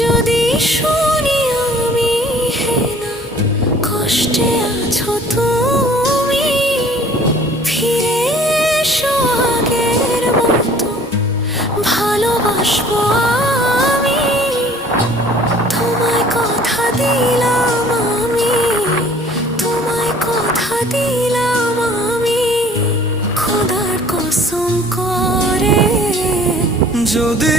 যদি শুনি আমি হে না কষ্টে আছো তুমি, ফিরে এসো আগের মতো ভালোবাসবো আমি। তোমায় কথা দিলাম আমি, তোমায় কথা দিলাম আমি, খোদার কসম করে। যদি